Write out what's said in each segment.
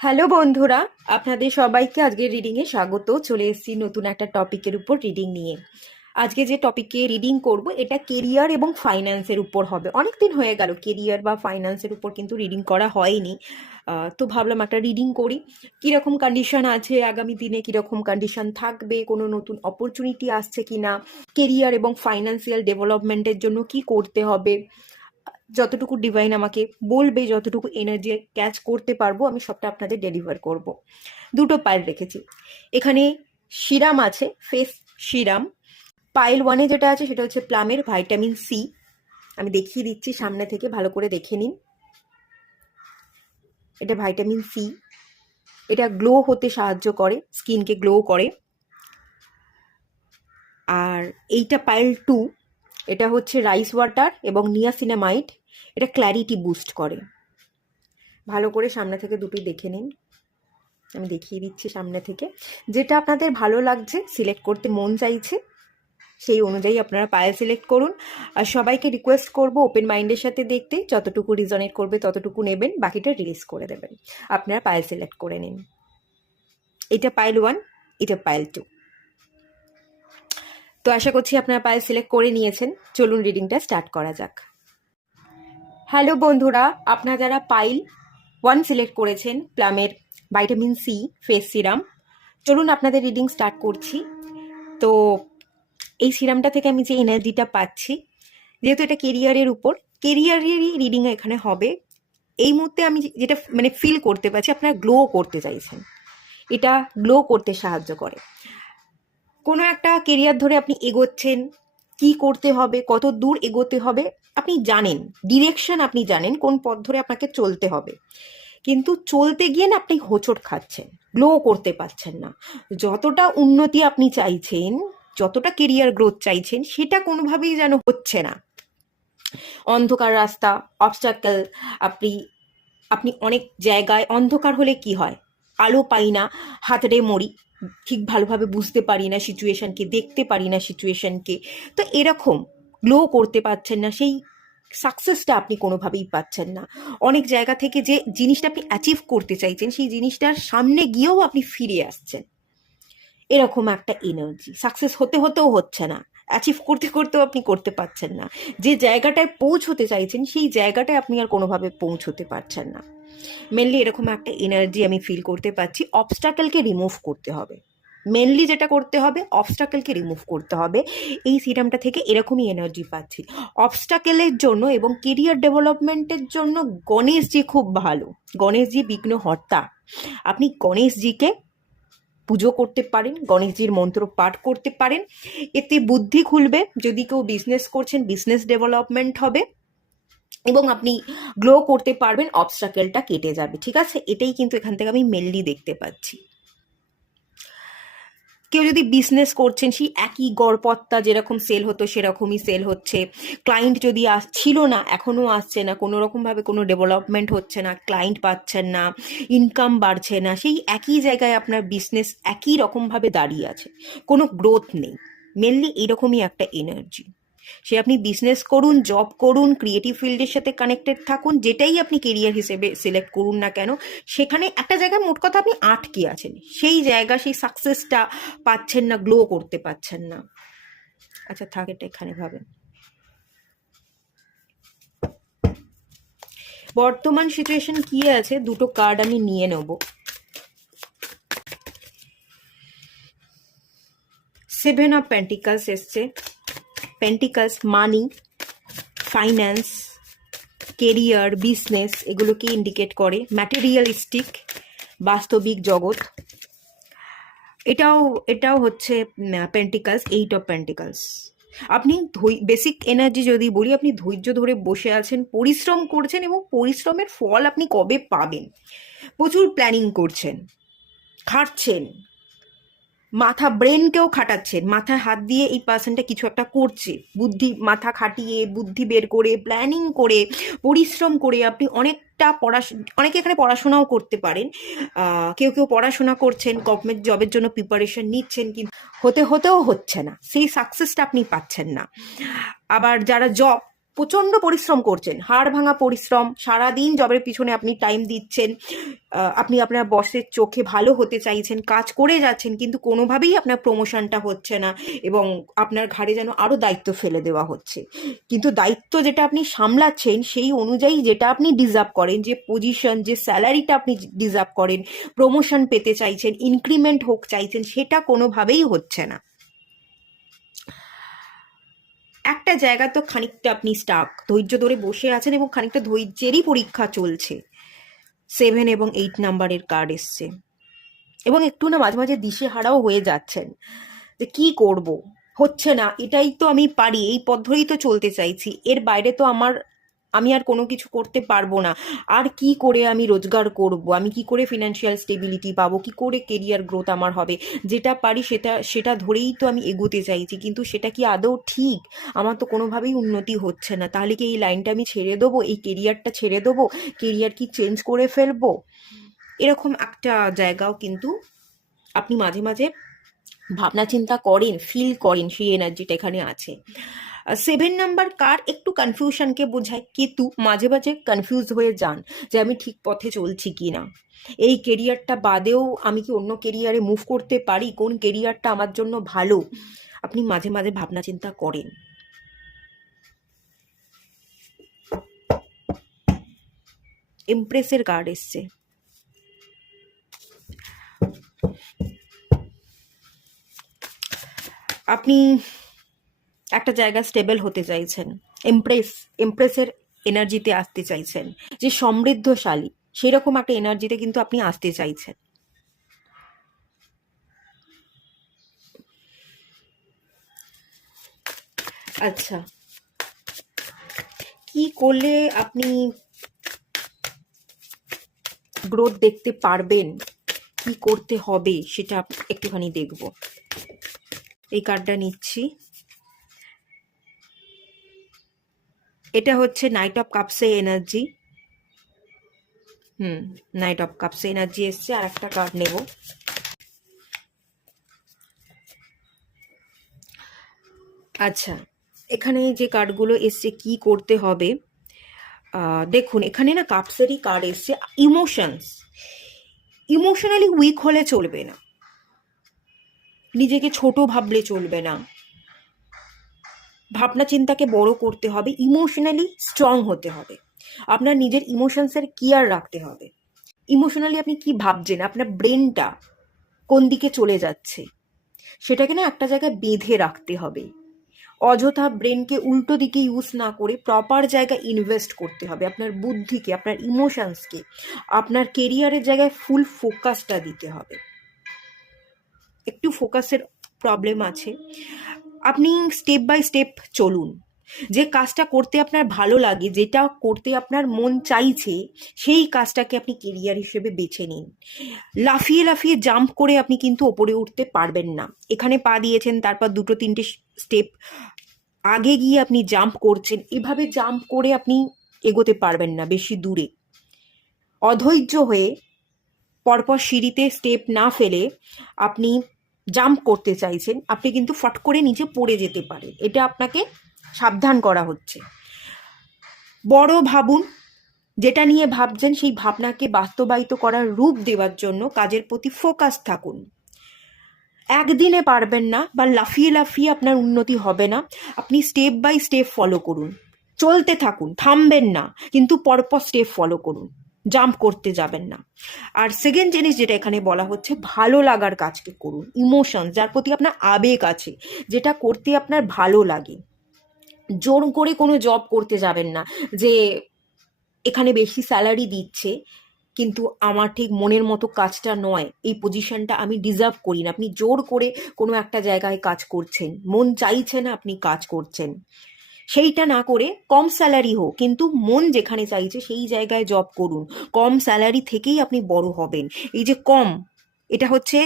Hello বন্ধুরা, আপনাদের সবাইকে আজকের রিডিংয়ে স্বাগত। চলে এসেছি নতুন একটা টপিকের উপর রিডিং নিয়ে। আজকে যে টপিকে রিডিং করব এটা কেরিয়ার এবং ফাইন্যান্সের উপর হবে। অনেক দিন হয়ে গেল কেরিয়ার বা ফাইন্যান্সের উপর কিন্তু রিডিং করা হয়নি। তো ভাবলাম একটা রিডিং করি, কীরকম কন্ডিশন আছে আগামী দিনে, কীরকম কন্ডিশন থাকবে, কোনো নতুন অপরচুনিটি আসছে কি না, কেরিয়ার এবং ফাইন্যান্সিয়াল ডেভেলপমেন্টের জন্য কি করতে হবে। যতটুকু ডিভাইন আমাকে বলবে, যতটুকু এনার্জি ক্যাচ করতে পারবো আমি সবটা আপনাদের ডেলিভার করব। দুটো পাইল রেখেছি এখানে। সিরাম আছে, ফেস সিরাম। পাইল ওয়ানে যেটা আছে সেটা হচ্ছে প্লামের ভাইটামিন সি। আমি দেখিয়ে দিচ্ছি সামনে থেকে, ভালো করে দেখে নিন। এটা ভাইটামিন সি, এটা গ্লো হতে সাহায্য করে, স্কিনকে গ্লো করে। আর এইটা পাইল টু, এটা হচ্ছে রাইস ওয়াটার এবং নিয়াসিনামাইড। এটা ক্ল্যারিটি বুস্ট করে। ভালো করে সামনে থেকে দুটোই দেখে নিন। আমি দেখিয়ে দিচ্ছি সামনে থেকে। যেটা আপনাদের ভালো লাগছে, সিলেক্ট করতে মন চাইছে, সেই অনুযায়ী আপনারা পায়েল সিলেক্ট করুন। আর সবাইকে রিকোয়েস্ট করব ওপেন মাইন্ডের সাথে দেখতে, যতটুকু রিজনেট করবে ততটুকু নেবেন, বাকিটা রিলিজ করে দেবেন। আপনারা পায়েল সিলেক্ট করে নিন। এটা পাইল ওয়ান, এটা পাইল টু। তো আশা করছি আপনারা পায়েল সিলেক্ট করে নিয়েছেন। চলুন রিডিংটা স্টার্ট করা যাক। হ্যালো বন্ধুরা, আপনারা যারা পাইল ওয়ান সিলেক্ট করেছেন, প্লামের ভাইটামিন সি ফেস সিরাম, চলুন আপনাদের রিডিং স্টার্ট করছি। তো এই সিরামটা থেকে আমি যে এনার্জিটা পাচ্ছি, যেহেতু এটা কেরিয়ারের উপর, কেরিয়ারেরই রিডিং এখানে হবে। এই মুহূর্তে আমি যেটা ফিল করতে পারছি, আপনারা গ্লো করতে চাইছেন। এটা গ্লো করতে সাহায্য করে। কোনো একটা কেরিয়ার ধরে আপনি এগোচ্ছেন, কি করতে হবে, কত দূর এগোতে হবে আপনি জানেন, ডিরেকশন আপনি জানেন, কোন পথ ধরে আপনাকে চলতে হবে। কিন্তু চলতে গিয়ে না আপনি হোঁচট খাচ্ছেন, গ্লো করতে পারছেন না। যতটা উন্নতি আপনি চাইছেন, যতটা কেরিয়ার গ্রোথ চাইছেন, সেটা কোনোভাবেই যেন হচ্ছে না। অন্ধকার রাস্তা, অবস্টাকল। আপনি আপনি অনেক জায়গায় অন্ধকার হলে কি হয়, আলো পাই না, হাতড়ে মরি, ঠিক ভালোভাবে বুঝতে পারি না সিচুয়েশনকে, দেখতে পারি না সিচুয়েশনকে। তো এরকম গ্লো করতে পারছেন না, সেই সাকসেসটা আপনি কোনোভাবেই পাচ্ছেন না। অনেক জায়গা থেকে যে জিনিসটা আপনি অ্যাচিভ করতে চাইছেন, সেই জিনিসটার সামনে গিয়েও আপনি ফিরে আসছেন। এরকম একটা এনার্জি, সাকসেস হতে হতেও হচ্ছে না, অ্যাচিভ করতে করতেও আপনি করতে পারছেন না। যে জায়গাটায় পৌঁছতে চাইছেন, সেই জায়গাটায় আপনি আর কোনোভাবে পৌঁছতে পারছেন না। মেনলি এরকম একটা এনার্জি আমি ফিল করতে পারছি। অবস্টাকেলকে রিমুভ করতে হবে, মেনলি যেটা করতে হবে, অবস্টাকেলকে রিমুভ করতে হবে। এই সিরামটা থেকে এরকমই এনার্জি পাচ্ছি। অবস্টাকেলের জন্য এবং কেরিয়ার ডেভেলপমেন্টের জন্য গণেশজি খুব ভালো। গণেশজি বিঘ্নহর্তা। আপনি গণেশজিকে পুজো করতে পারেন, গণেশজির মন্ত্র পাঠ করতে পারেন। এতে বুদ্ধি খুলবে। যদি কেউ বিজনেস করছেন, বিজনেস ডেভেলপমেন্ট হবে এবং আপনি গ্লো করতে পারবেন, অবস্ট্রাকেলটা কেটে যাবে। ঠিক আছে, এটাই কিন্তু এখান থেকে আমি মেনলি দেখতে পাচ্ছি। কেউ যদি বিজনেস করছেন, সেই একই গড়পত্তা যেরকম সেল হতো সেরকমই সেল হচ্ছে। ক্লায়েন্ট যদি ছিল না, এখনও আসছে না, কোনো রকমভাবে কোনো ডেভেলপমেন্ট হচ্ছে না, ক্লায়েন্ট পাচ্ছেন না, ইনকাম বাড়ছে না, সেই একই জায়গায় আপনার বিজনেস একই রকমভাবে দাঁড়িয়ে আছে, কোনো গ্রোথ নেই। মেনলি এইরকমই একটা এনার্জি। সে আপনি বিজনেস করুন, জব করুন, ক্রিয়েটিভ ফিল্ডের সাথে কানেক্টেড থাকুন, যেটাই আপনি কেরিয়ার হিসেবে সিলেক্ট করুন না কেন, সেখানে একটা জায়গায় মোট কথা আপনি আটকে আছেন। সেই জায়গা, সেই সাকসেসটা পাচ্ছেন না, গ্লো করতে পারছেন না। আচ্ছা থাক, এটা এখানে ভাবেন। বর্তমান সিচুয়েশন কি আছে, দুটো কার্ড আমি নিয়ে নেব। সেভেন অফ পেন্টিকালস এসছে। পেন্টিকালস মানি, ফাইন্যান্স, কেরিয়ার, বিজনেস, এগুলোকে ইন্ডিকেট করে। ম্যাটেরিয়ালিস্টিক, বাস্তবিক জগৎ। এটাও হচ্ছে পেন্টিকালস, এইট অফ পেন্টিকালস। আপনি বেসিক এনার্জি যদি বলি, আপনি ধৈর্য ধরে বসে আছেন, পরিশ্রম করছেন এবং পরিশ্রমের ফল আপনি কবে পাবেন, প্রচুর প্ল্যানিং করছেন, খাটছেন, ব্রেনকেও খাটাচ্ছেন, মাথায় হাত দিয়ে এই পার্সনটা কিছু একটা করছে, মাথা খাটিয়ে, বুদ্ধি বের করে, প্ল্যানিং করে, পরিশ্রম করে। আপনি অনেকটা অনেকে এখানে পড়াশোনাও করতে পারেন। কেউ কেউ পড়াশোনা করছেন, গভর্নমেন্ট জবের জন্য প্রিপারেশন নিচ্ছেন, কিন্তু হতেও হচ্ছে না, সেই সাকসেসটা আপনি পাচ্ছেন না। আবার যারা জব প্রচণ্ড পরিশ্রম করছেন, হাড় ভাঙা পরিশ্রম, সারাদিন জবের পিছনে আপনি টাইম দিচ্ছেন, আপনি আপনার বসের চোখে ভালো হতে চাইছেন, কাজ করে যাচ্ছেন, কিন্তু কোনোভাবেই আপনার প্রমোশনটা হচ্ছে না এবং আপনার ঘাড়ে যেন আরও দায়িত্ব ফেলে দেওয়া হচ্ছে। কিন্তু দায়িত্ব যেটা আপনি সামলাচ্ছেন সেই অনুযায়ী যেটা আপনি ডিজার্ভ করেন, যে পজিশন, যে স্যালারিটা আপনি ডিজার্ভ করেন, প্রমোশন পেতে চাইছেন, ইনক্রিমেন্ট হোক চাইছেন, সেটা কোনোভাবেই হচ্ছে না। একটা জায়গা তো খানিকটা আপনি স্টাক, ধৈর্য ধরে বসে আছেন এবং খানিকটা ধৈর্যেরই পরীক্ষা চলছে। 7 এবং 8 নাম্বারের কার্ড এসছে এবং একটু না মাঝে মাঝে দিশেহারাও হয়ে যাচ্ছেন যে কি করব, হচ্ছে না, এটাই তো আমি পারি, এই পথ ধরেই তো চলতে চাইছি, এর বাইরে তো আমি আর কোনো কিছু করতে পারবো না, আর কি করে আমি রোজগার করব, আমি কি করে ফিনান্সিয়াল স্টেবিলিটি পাবো, কি করে কেরিয়ার গ্রোথ আমার হবে, যেটা পারি সেটা ধরেই তো আমি এগোতে চাইছি, কিন্তু সেটা কি আদৌ ঠিক? আমার তো কোনোভাবেই উন্নতি হচ্ছে না, তাহলে কি এই লাইনটা আমি ছেড়ে দেবো, এই কেরিয়ারটা ছেড়ে দেবো, কেরিয়ার কি চেঞ্জ করে ফেলবো? এরকম একটা জায়গাও কিন্তু আপনি মাঝে মাঝে ভাবনা চিন্তা করেন, ফিল করেন, সেই এনার্জিটা এখানে আছে। 7 নাম্বার কার একটু কনফিউশনকে বোঝায়, কেতু মাঝে মাঝে কনফিউজ হয়ে যান যে আমি ঠিক পথে চলছি কি না, এই কেরিয়ারটা বাদেও আমি কি অন্য কেরিয়ারে মুভ করতে পারি, কোন কেরিয়ারটা আমার জন্য ভালো, আপনি মাঝে মাঝে ভাবনা চিন্তা করেন। এমপ্রেসের কার্ড এসছে, আপনি একটা জায়গা স্টেবল হতে চাইছেন, এমপ্রেসের এনার্জিতে আসতে চাইছেন, যে সমৃদ্ধশালী সেরকম একটা এনার্জিতে কিন্তু আপনি আসতে চাইছেন। আচ্ছা, কি করলে আপনি গ্রোথ দেখতে পারবেন, কি করতে হবে সেটা একটুখানি দেখব। এই কার্ডটা নিচ্ছি, এটা হচ্ছে night of Kapse energy. Night of Kapse energy এসছে। আর একটা কার্ড নেব। আচ্ছা, এখানে যে কার্ডগুলো এসছে কি করতে হবে, দেখুন এখানে না কাপসেরই কার্ড এসছে। ইমোশনালি উইক হলে চলবে না, নিজেকে ছোট ভাবলে চলবে না, ভাবনা চিন্তাকে বড় করতে হবে, ইমোশনালি স্ট্রং হতে হবে, আপনার নিজের ইমোশনসের কেয়ার রাখতে হবে। ইমোশনালি আপনি কি ভাবছেন, আপনার ব্রেনটা কোন দিকে চলে যাচ্ছে সেটাকে না একটা জায়গায় বেঁধে রাখতে হবে। অযথা ব্রেনকে উল্টো দিকে ইউজ না করে প্রপার জায়গায় ইনভেস্ট করতে হবে, আপনার বুদ্ধিকে, আপনার ইমোশনসকে, আপনার কেরিয়ারের জায়গায় ফুল ফোকাসটা দিতে হবে। একটু ফোকাসের প্রবলেম আছে, আপনি স্টেপ বাই স্টেপ চলুন। যে কাজটা করতে আপনার ভালো লাগে, যেটা করতে আপনার মন চাইছে, সেই কাজটাকে আপনি কেরিয়ার হিসেবে বেছে নিন। লাফিয়ে লাফিয়ে জাম্প করে আপনি কিন্তু ওপরে উঠতে পারবেন না। এখানে পা দিয়েছেন, তারপর 2-3টে স্টেপ আগে গিয়ে আপনি জাম্প করছেন, এভাবে জাম্প করে আপনি এগোতে পারবেন না বেশি দূরে। অধৈর্য হয়ে পরপর সিঁড়িতে স্টেপ না ফেলে আপনি জাম্প করতে চাইছেন, আপনি কিন্তু ফট করে নিচে পড়ে যেতে পারেন, এটা আপনাকে সাবধান করা হচ্ছে। বড় ভাবুন, যেটা নিয়ে ভাবছেন সেই ভাবনাকে বাস্তবায়িত করার রূপ দেওয়ার জন্য কাজের প্রতি ফোকাস থাকুন। একদিনে পারবেন না বা লাফিয়ে লাফিয়ে আপনার উন্নতি হবে না, আপনি স্টেপ বাই স্টেপ ফলো করুন, চলতে থাকুন, থামবেন না, কিন্তু পরপর স্টেপ ফলো করুন, জাম্প করতে যাবেন না। আর সেকেন্ড জিনিস যেটা এখানে বলা হচ্ছে, ভালো লাগার কাজকে করুন, ইমোশন, যার প্রতি আপনার আবেগ আছে, যেটা করতে আপনার ভালো লাগে। জোর করে কোনো জব করতে যাবেন না যে এখানে বেশি স্যালারি দিচ্ছে কিন্তু আমার ঠিক মনের মতো কাজটা নয়, এই পজিশনটা আমি ডিজার্ভ করি না। আপনি জোর করে কোনো একটা জায়গায় কাজ করছেন, মন চাইছে না আপনি কাজ করছেন, সেইটা না করে কম স্যালারি হোক কিন্তু মন যেখানে চাইছে সেই জায়গায় জব করুন। কম স্যালারি থেকেই আপনি বড় হবেন। এই যে কম, এটা হচ্ছে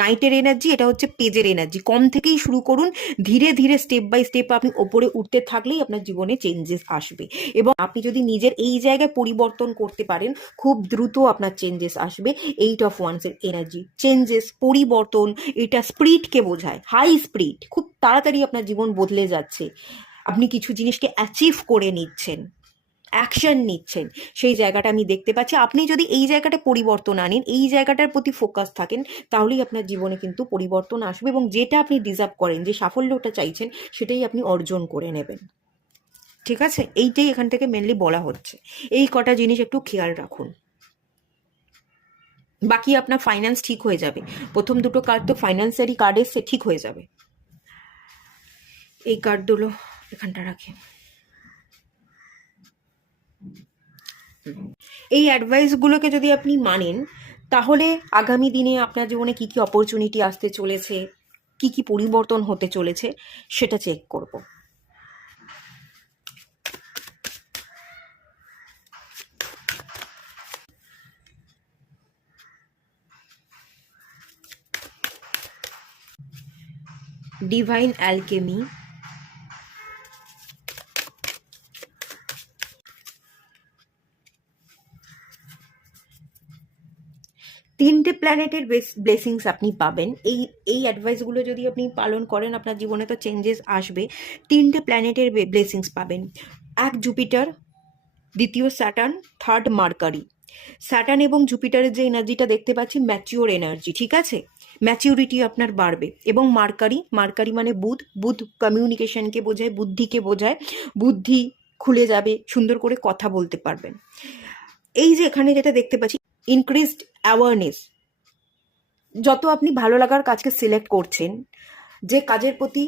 নাইটের এনার্জি, এটা হচ্ছে পেজের এনার্জি। কম থেকেই শুরু করুন, ধীরে ধীরে স্টেপ বাই স্টেপ আপনি ওপরে উঠতে থাকলেই আপনার জীবনে চেঞ্জেস আসবে। এবং আপনি যদি নিজের এই জায়গায় পরিবর্তন করতে পারেন, খুব দ্রুত আপনার চেঞ্জেস আসবে। 8 অফ ওয়ান্সের এনার্জি, চেঞ্জেস, পরিবর্তন, এটা স্পিরিটকে বোঝায়, হাই স্পিরিট, খুব তাড়াতাড়ি আপনার জীবন বদলে যাচ্ছে। আপনি কিছু জিনিসকে অ্যাচিভ করে নিচ্ছেন, অ্যাকশন নিচ্ছেন, সেই জায়গাটা আমি দেখতে পাচ্ছি। আপনি যদি এই জায়গাটা পরিবর্তন আনেন, এই জায়গাটার প্রতি ফোকাস থাকেন, তাহলেই আপনার জীবনে কিন্তু পরিবর্তন আসবে এবং যেটা আপনি ডিজার্ভ করেন, যে সাফল্যটা চাইছেন, সেটাই আপনি অর্জন করে নেবেন। ঠিক আছে, এইটাই এখান থেকে মেনলি বলা হচ্ছে। এই কটা জিনিস একটু খেয়াল রাখুন। বাকি আপনার ফাইন্যান্স ঠিক হয়ে যাবে। প্রথম দুটো কার্ড তো ফাইন্যান্সেরই কার্ড এসছে, ঠিক হয়ে যাবে। এই কার্ডগুলো এখানটা রাখি। এই অ্যাডভাইসগুলোকে যদি আপনি মানেন, তাহলে আগামী দিনে আপনার জীবনে কী কী অপরচুনিটি আসতে চলেছে, কী কী পরিবর্তন হতে চলেছে, সেটা চেক করব। ডিভাইন অ্যালকেমি, তিনটে প্ল্যানেটের ব্লেসিংস আপনি পাবেন। এই অ্যাডভাইসগুলো যদি আপনি পালন করেন, আপনার জীবনে তো চেঞ্জেস আসবে। তিনটে প্ল্যানেটের ব্লেসিংস পাবেন। এক জুপিটার, দ্বিতীয় স্যাটার্ন, থার্ড মার্কারি। স্যাটার্ন এবং জুপিটারের যে এনার্জিটা দেখতে পাচ্ছি, ম্যাচিওর এনার্জি, ঠিক আছে, ম্যাচিউরিটি আপনার বাড়বে। এবং মার্কারি মানে বুধ কমিউনিকেশনকে বোঝায়, বুদ্ধিকে বোঝায়, বুদ্ধি খুলে যাবে, সুন্দর করে কথা বলতে পারবেন। এই যে এখানে যেটা দেখতে পাচ্ছি, ইনক্রিজড অ্যাওয়ারনেস। যত আপনি ভালো লাগার কাজকে সিলেক্ট করছেন, যে কাজের প্রতি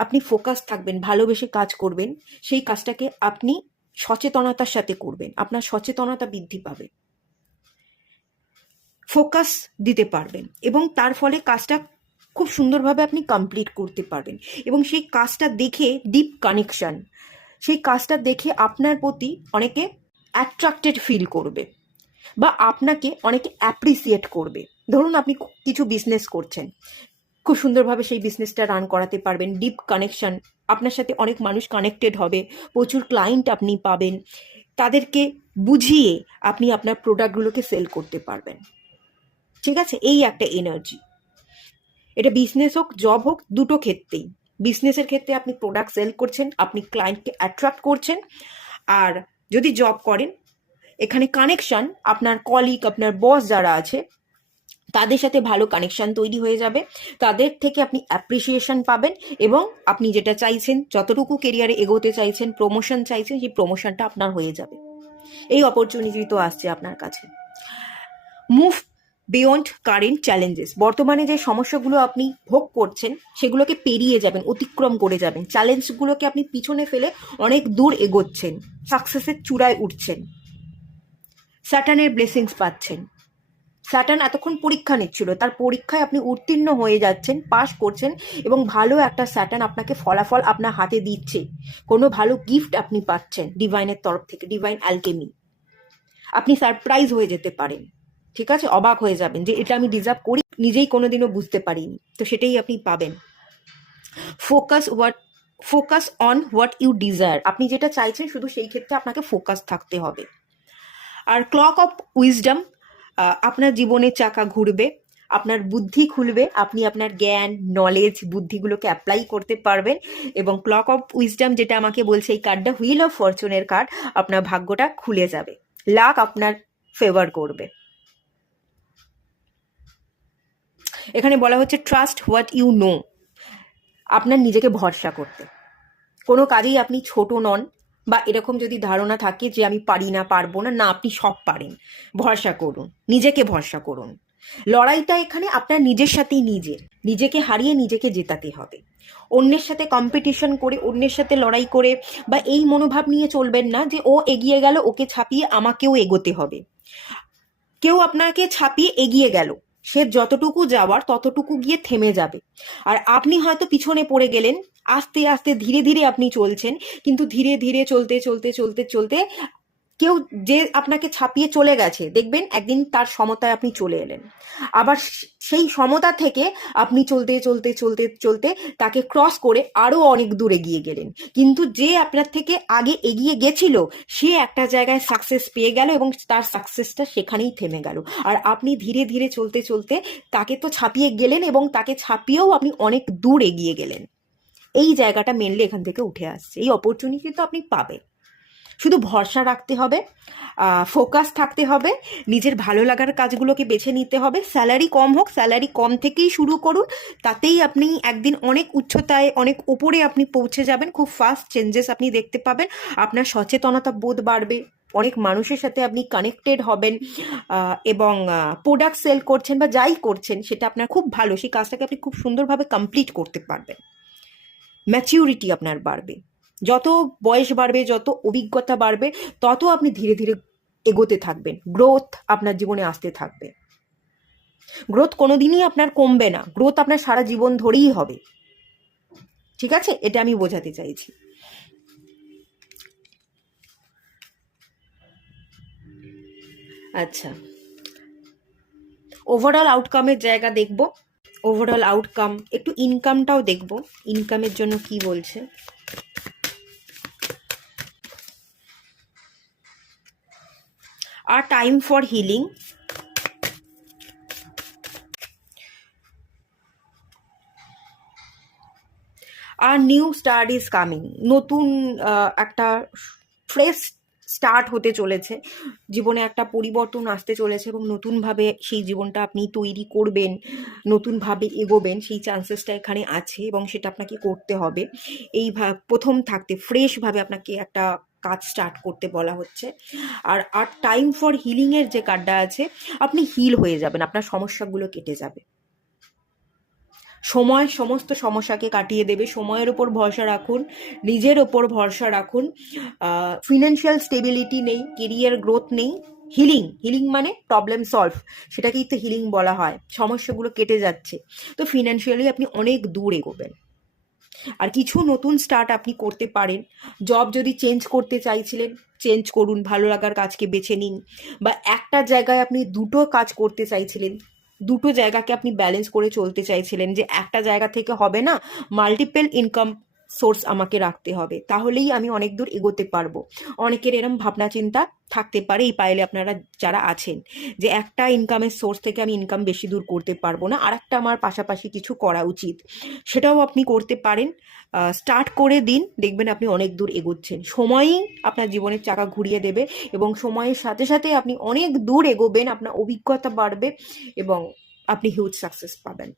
আপনি ফোকাস থাকবেন, ভালোবেসে কাজ করবেন, সেই কাজটাকে আপনি সচেতনতার সাথে করবেন, আপনার সচেতনতা বৃদ্ধি পাবে, ফোকাস দিতে পারবেন এবং তার ফলে কাজটা খুব সুন্দরভাবে আপনি কমপ্লিট করতে পারবেন। এবং সেই কাজটা দেখে ডিপ কানেকশন, সেই কাজটা দেখে আপনার প্রতি অনেকে অ্যাট্রাক্টেড ফিল করবে বা আপনাকে অনেকে অ্যাপ্রিসিয়েট করবে। ধরুন আপনি কিছু বিজনেস করছেন, খুব সুন্দরভাবে সেই বিজনেসটা রান করাতে পারবেন, ডিপ কানেকশন, আপনার সাথে অনেক মানুষ কানেক্টেড হবে, প্রচুর ক্লায়েন্ট আপনি পাবেন, তাদেরকে বুঝিয়ে আপনি আপনার প্রোডাক্টগুলোকে সেল করতে পারবেন। ঠিক আছে, এই একটা এনার্জি। এটা বিজনেস হোক, জব হোক, দুটো ক্ষেত্রেই। বিজনেসের ক্ষেত্রে আপনি প্রোডাক্ট সেল করছেন, আপনি ক্লায়েন্টকে অ্যাট্রাক্ট করছেন। আর যদি জব করেন, এখানে কানেকশন, আপনার কলিগ, আপনার বস যারা আছে, তাদের সাথে ভালো কানেকশন তৈরি হয়ে যাবে, তাদের থেকে আপনি অ্যাপ্রিসিয়েশন পাবেন এবং আপনি যেটা চাইছেন, যতটুকু কেরিয়ারে এগোতে চাইছেন, প্রমোশন চাইছেন, সেই প্রমোশনটা আপনার হয়ে যাবে। এই অপরচুনিটি তো আসছে আপনার কাছে। Move beyond current challenges. বর্তমানে যে সমস্যাগুলো আপনি ভোগ করছেন, সেগুলোকে পেরিয়ে যাবেন, অতিক্রম করে যাবেন। চ্যালেঞ্জগুলোকে আপনি পিছনে ফেলে অনেক দূর এগোচ্ছেন, সাকসেসের চূড়ায় উঠছেন, স্যাটার্নের ব্লেসিংস পাচ্ছেন। স্যাটার্ন এতক্ষণ পরীক্ষা নিচ্ছিল, তার পরীক্ষায় আপনি উত্তীর্ণ হয়ে যাচ্ছেন, পাস করছেন এবং ভালো একটা স্যাটার্ন আপনাকে ফলাফল আপনার হাতে দিচ্ছে। কোনো ভালো গিফট আপনি পাচ্ছেন ডিভাইনের তরফ থেকে, ডিভাইন অ্যালকেমি। আপনি সারপ্রাইজ হয়ে যেতে পারেন, ঠিক আছে, অবাক হয়ে যাবেন যে এটা আমি ডিজার্ভ করি, নিজেই কোনোদিনও বুঝতে পারিনি, তো সেটাই আপনি পাবেন। Focus on what you desire. আপনি যেটা চাইছেন, শুধু সেই ক্ষেত্রে আপনাকে ফোকাস থাকতে হবে। আর ক্লক অফ উইজডম, আপনার জীবনের চাকা ঘুরবে, আপনার বুদ্ধি খুলবে, আপনি আপনার জ্ঞান, নলেজ, বুদ্ধিগুলোকে অ্যাপ্লাই করতে পারবেন। এবং ক্লক অফ উইজডম যেটা আমাকে বলছে, এই কার্ডটা হুইল অফ ফরচুনের কার্ড, আপনার ভাগ্যটা খুলে যাবে, লাক আপনার ফেভার করবে। এখানে বলা হচ্ছে ট্রাস্ট হোয়াট ইউ নো। আপনার নিজেকে ভরসা করতে, কোনো কাজেই আপনি ছোট নন বা এরকম যদি ধারণা থাকে যে আমি পারি না, পারবো না, না, আপনি সব পারেন। ভরসা করুন, নিজেকে ভরসা করুন। লড়াইটা এখানে আপনার নিজের সাথেই, নিজেকে হারিয়ে নিজেকে জেতাতে হবে। অন্যের সাথে কম্পিটিশন করে, অন্যের সাথে লড়াই করে বা এই মনোভাব নিয়ে চলবেন না যে ও এগিয়ে গেল, ওকে ছাপিয়ে আমাকেও এগোতে হবে। কেউ আপনাকে ছাপিয়ে এগিয়ে গেল, সে যতটুকু যাওয়ার ততটুকু গিয়ে থেমে যাবে। আর আপনি হয়তো পিছনে পড়ে গেলেন, আস্তে আস্তে ধীরে ধীরে আপনি চলছেন, কিন্তু ধীরে ধীরে চলতে চলতে চলতে চলতে কেউ যে আপনাকে ছাপিয়ে চলে গেছে, দেখবেন একদিন তার সমতায় আপনি চলে এলেন। আবার সেই সমতা থেকে আপনি চলতে চলতে চলতে চলতে তাকে ক্রস করে আরো অনেক দূর এগিয়ে গেলেন। কিন্তু যে আপনার থেকে আগে এগিয়ে গেছিল, সে একটা জায়গায় সাকসেস পেয়ে গেল এবং তার সাকসেসটা সেখানেই থেমে গেল। আর আপনি ধীরে ধীরে চলতে চলতে তাকে তো ছাপিয়ে গেলেন এবং তাকে ছাপিয়েও আপনি অনেক দূর এগিয়ে গেলেন। এই জায়গাটা মেনলি এখান থেকে উঠে আসছে। এই অপরচুনিটি তো আপনি পাবেন, শুধু ভরসা রাখতে হবে, ফোকাস থাকতে হবে, নিজের ভালো লাগার কাজগুলোকে বেছে নিতে হবে। স্যালারি কম হোক, স্যালারি কম থেকেই শুরু করুন, তাতেই আপনি একদিন অনেক উচ্চতায়, অনেক উপরে আপনি পৌঁছে যাবেন। খুব ফাস্ট চেঞ্জেস আপনি দেখতে পাবেন, আপনার সচেতনতা বোধ বাড়বে, অনেক মানুষের সাথে আপনি কানেক্টেড হবেন, এবং প্রোডাক্ট সেল করছেন বা যাই করছেন সেটা আপনার খুব ভালো, সেই কাজটাকে আপনি খুব সুন্দরভাবে কমপ্লিট করতে পারবেন। ম্যাচিউরিটি আপনার বাড়বে, যত বয়স বাড়বে, যত অভিজ্ঞতা বাড়বে, তত আপনি ধীরে ধীরে এগোতে থাকবেন, গ্রোথ আপনার জীবনে আসতে থাকবে। গ্রোথ কোনোদিনই আপনার কমবে না, গ্রোথ আপনার সারা জীবন ধরেই হবে। ঠিক আছে, এটা আমি বোঝাতে চাইছি। আচ্ছা, ওভারঅল আউটকামের জায়গা দেখব। ওভারঅল আউটকাম, একটু ইনকামটাও দেখব, ইনকামের জন্য কি বলছে। আর টাইম ফর হিলিং, আর নিউ স্টার্ট ইজ কামিং, নতুন একটা ফ্রেশ স্টার্ট হতে চলেছে, জীবনে একটা পরিবর্তন আসতে চলেছে, এবং নতুনভাবে সেই জীবনটা আপনি তৈরি করবেন, নতুনভাবে এগোবেন, সেই চান্সেসটা এখানে আছে, এবং সেটা আপনাকে করতে হবে। এই প্রথম থাকতে ফ্রেশভাবে আপনাকে একটা কাজ স্টার্ট করতে বলা হচ্ছে। আর আর টাইম ফর হিলিংয়ের যে কার্ডটা আছে, আপনি হিল হয়ে যাবেন, আপনার সমস্যাগুলো কেটে যাবে। সময় সমস্ত সমস্যাকে কাটিয়ে দেবে। সময়ের ওপর ভরসা রাখুন, নিজের ওপর ভরসা রাখুন। ফিনান্সিয়াল স্টেবিলিটি নেই, কেরিয়ার গ্রোথ নেই। হিলিং, হিলিং মানে প্রবলেম সলভ, সেটাকেই তো হিলিং বলা হয়। সমস্যাগুলো কেটে যাচ্ছে, তো ফিনান্সিয়ালি আপনি অনেক দূর এগোবেন। আর কিছু নতুন স্টার্ট আপনি করতে পারেন। জব যদি চেঞ্জ করতে চাইছিলেন, চেঞ্জ করুন, ভালো লাগার কাজকে বেছে নিন। বা একটা জায়গায় আপনি দুটো কাজ করতে চাইছিলেন, দুটো জায়গাকে আপনি ব্যালেন্স করে চলতে চাইছিলেন, যে একটা জায়গা থেকে হবে না, মাল্টিপল ইনকাম সোর্স আমাকে রাখতে হবে, তাহলেই আমি অনেক দূর এগোতে পারবো। অনেকের এরম ভাবনা চিন্তা থাকতে পারে এই পাইলে আপনারা যারা আছেন, যে একটা ইনকামের সোর্স থেকে আমি ইনকাম বেশি দূর করতে পারবো না, আর একটা আমার পাশাপাশি কিছু করা উচিত, সেটাও আপনি করতে পারেন। স্টার্ট করে দিন, দেখবেন আপনি অনেক দূর এগোচ্ছেন। সময়ই আপনার জীবনের চাকা ঘুরিয়ে দেবে, এবং সময়ের সাথে সাথে আপনি অনেক দূর এগোবেন, আপনার অভিজ্ঞতা বাড়বে, এবং আপনি হিউজ সাকসেস পাবেন।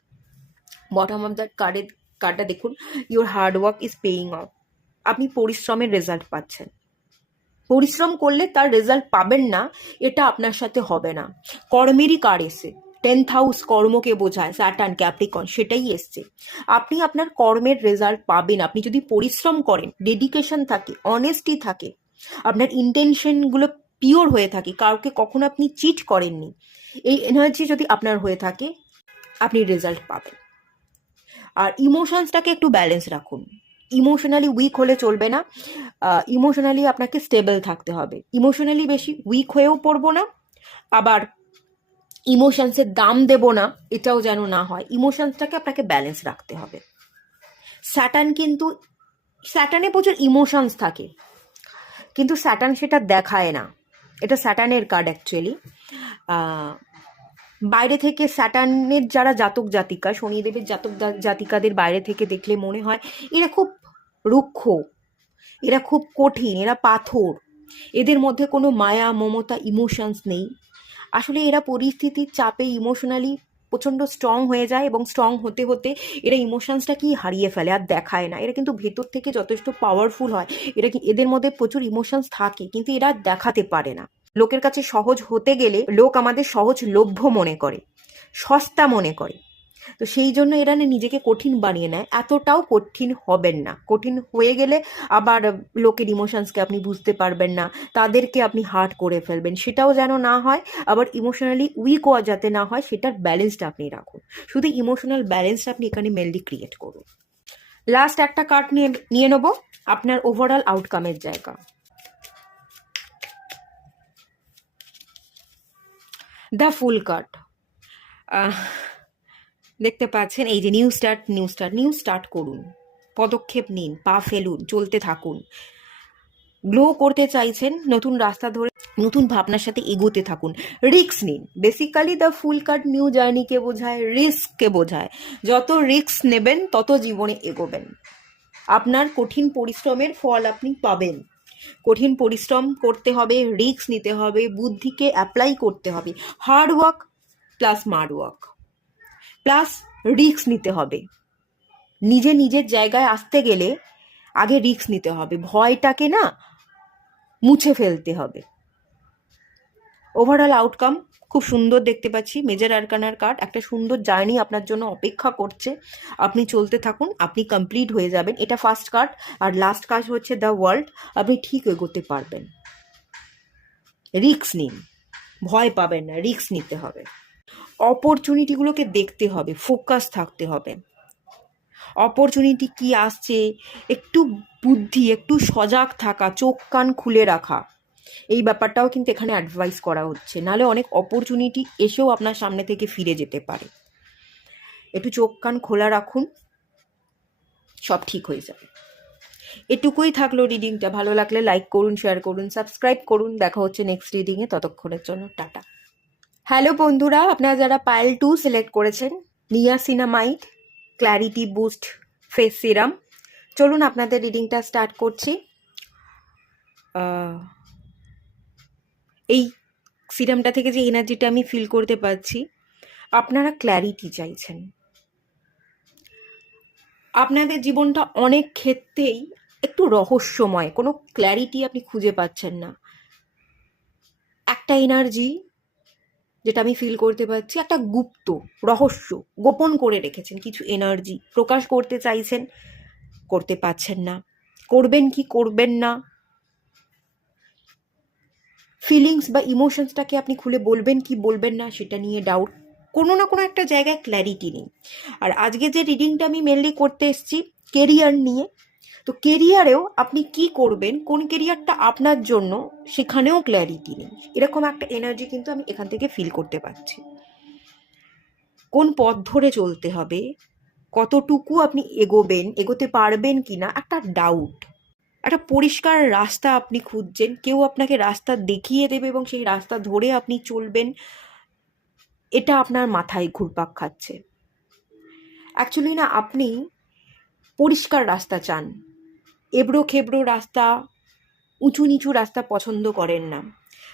বটম অফ দ্যাট কার্ডটা দেখুন, your hard work is paying of, আপনি পরিশ্রমের রেজাল্ট পাচ্ছেন। পরিশ্রম করলে তার রেজাল্ট পাবেন না, এটা আপনার সাথে হবে না। কর্মেরই কার্ড এসে, 10th হাউস কর্মকে বোঝায়, স্যাটার্ন, ক্যাপ্রিকন, সেটাই এসছে। আপনি আপনার কর্মের রেজাল্ট পাবেন, আপনি যদি পরিশ্রম করেন, ডেডিকেশন থাকে, অনেস্টি থাকে, আপনার ইন্টেনশনগুলো পিওর হয়ে থাকে, কাউকে কখনো আপনি চিট করেননি, এই এনার্জি যদি আপনার হয়ে থাকে, আপনি রেজাল্ট পাবেন। আর ইমোশনসটাকে একটু ব্যালেন্স রাখুন, ইমোশনালি উইক হলে চলবে না, ইমোশনালি আপনাকে স্টেবল থাকতে হবে। ইমোশনালি বেশি উইক হয়েও পড়বো না, আবার ইমোশনসের দাম দেব না, এটাও যেন না হয়। ইমোশনসটাকে আপনাকে ব্যালেন্স রাখতে হবে। স্যাটার্ন কিন্তু, স্যাটার্নে প্রচুর ইমোশনস থাকে, কিন্তু স্যাটার্ন সেটা দেখায় না, এটা স্যাটার্নের কার্ড অ্যাকচুয়ালি। বাইরে থেকে স্যাটার্নের যারা জাতক জাতিকা, শনিদেবের জাতক জাতিকাদের বাইরে থেকে দেখলে মনে হয় এরা খুব রুক্ষ, এরা খুব কঠিন, এরা পাথর, এদের মধ্যে কোনো মায়া মমতা ইমোশনস নেই। আসলে এরা পরিস্থিতির চাপে ইমোশনালি প্রচণ্ড স্ট্রং হয়ে যায়, এবং স্ট্রং হতে হতে এরা ইমোশনসটা কি হারিয়ে ফেলে, আর দেখায় না। এরা কিন্তু ভেতর থেকে যথেষ্ট পাওয়ারফুল হয়, এদের মধ্যে প্রচুর ইমোশনস থাকে, কিন্তু এরা দেখাতে পারে না। লোকের কাছে সহজ হতে গেলে লোক আমাদের সহজলভ্য মনে করে, সস্তা মনে করে, তো সেই জন্য এরা না নিজেকে কঠিন বানিয়ে নেয়। এতটাও কঠিন হবেন না, কঠিন হয়ে গেলে আবার লোকের ইমোশনসকে আপনি বুঝতে পারবেন না, তাদেরকে আপনি হার্ট করে ফেলবেন, সেটাও যেন না হয়। আবার ইমোশনালি উইকও যাতে না হয়, সেটার ব্যালেন্সটা আপনি রাখুন। শুধু ইমোশনাল ব্যালেন্সটা আপনি এখানে মেনলি ক্রিয়েট করুন। লাস্ট একটা কার্ড নিয়ে নেব, আপনার ওভারঅল আউটকামের জায়গা। দ্য ফুল কার্ড, দেখতে পাচ্ছেন এই যে new start, new start, new start করুন, পদক্ষেপ নিন, পা ফেলুন, চলতে থাকুন। গ্লো করতে চাইছেন, নতুন রাস্তা ধরে নতুন ভাবনার সাথে এগোতে থাকুন, রিস্ক নিন। Basically the fool card new জার্নিকে বোঝায়, রিস্ককে বোঝায়। যত রিস্ক নেবেন তত জীবনে এগোবেন। আপনার কঠিন পরিশ্রমের ফল আপনি পাবেন। কঠিন পরিশ্রম করতে হবে, রিস্ক নিতে হবে, বুদ্ধিকে অ্যাপ্লাই করতে হবে। Hard work plus smart work plus risk নিতে হবে। নিজের জায়গায় আসতে গেলে আগে রিস্ক নিতে হবে, ভয়টাকে না মুছে ফেলতে হবে। ওভারঅল আউটকাম খুব সুন্দর দেখতে পাচ্ছি। মেজর আরকানার কার্ড, একটা সুন্দর জার্নি আপনার জন্য অপেক্ষা করছে। আপনি চলতে থাকুন, আপনি কমপ্লিট হয়ে যাবেন। এটা ফার্স্ট কার্ড, আর লাস্ট কার্ড হচ্ছে দ্য ওয়ার্ল্ড। আপনি ঠিক এগোতে পারবেন। রিস্ক নিন, ভয় পাবেন না, রিস্ক নিতে হবে। অপরচুনিটিগুলোকে দেখতে হবে, ফোকাস থাকতে হবে। অপরচুনিটি কি আসছে, একটু বুদ্ধি, একটু সজাগ থাকা, চোখ কান খুলে রাখা, এই ব্যাপারটাও কিন্তু এখানে অ্যাডভাইস করা হচ্ছে। নাহলে অনেক অপরচুনিটি এসেও আপনার সামনে থেকে ফিরে যেতে পারে। একটু চোখ কান খোলা রাখুন, সব ঠিক হয়ে যাবে। এটুকুই থাকলো রিডিংটা। ভালো লাগলে লাইক করুন, শেয়ার করুন, সাবস্ক্রাইব করুন। দেখা হচ্ছে নেক্সট রিডিংয়ে, ততক্ষণের জন্য টাটা। হ্যালো বন্ধুরা, আপনারা যারা পাইল 2 সিলেক্ট করেছেন, niacinamide clarity boost face serum, চলুন আপনাদের রিডিংটা স্টার্ট করছি। এই সিরামটা থেকে যে এনার্জিটা আমি ফিল করতে পারছি, আপনারা ক্ল্যারিটি চাইছেন। আপনাদের জীবনটা অনেক ক্ষেত্রেই একটু রহস্যময়, কোনো ক্ল্যারিটি আপনি খুঁজে পাচ্ছেন না। একটা এনার্জি যেটা আমি ফিল করতে পারছি, একটা গুপ্ত রহস্য গোপন করে রেখেছেন। কিছু এনার্জি প্রকাশ করতে চাইছেন, করতে পারছেন না। করবেন কি করবেন না, ফিলিংস বা ইমোশনসটাকে আপনি খুলে বলবেন কি বলবেন না, সেটা নিয়ে ডাউট। কোনো না কোনো একটা জায়গায় ক্ল্যারিটি নেই। আর আজকে যে রিডিংটা আমি মেনলি করতে এসেছি কেরিয়ার নিয়ে, তো কেরিয়ারেও আপনি কি করবেন, কোন কেরিয়ারটা আপনার জন্য, সেখানেও ক্ল্যারিটি নেই। এরকম একটা এনার্জি কিন্তু আমি এখান থেকে ফিল করতে পারছি। কোন পথ ধরে চলতে হবে, কতটুকু আপনি এগোবেন, এগোতে পারবেন কি না, একটা ডাউট। একটা পরিষ্কার রাস্তা আপনি খুঁজছেন, কেউ আপনাকে রাস্তা দেখিয়ে দেবে এবং সেই রাস্তা ধরে আপনি চলবেন, এটা আপনার মাথায় ঘুরপাক খাচ্ছে। অ্যাকচুয়ালি না, আপনি পরিষ্কার রাস্তা চান, এবড়ো খেবড়ো রাস্তা, উঁচু নিচু রাস্তা পছন্দ করেন না।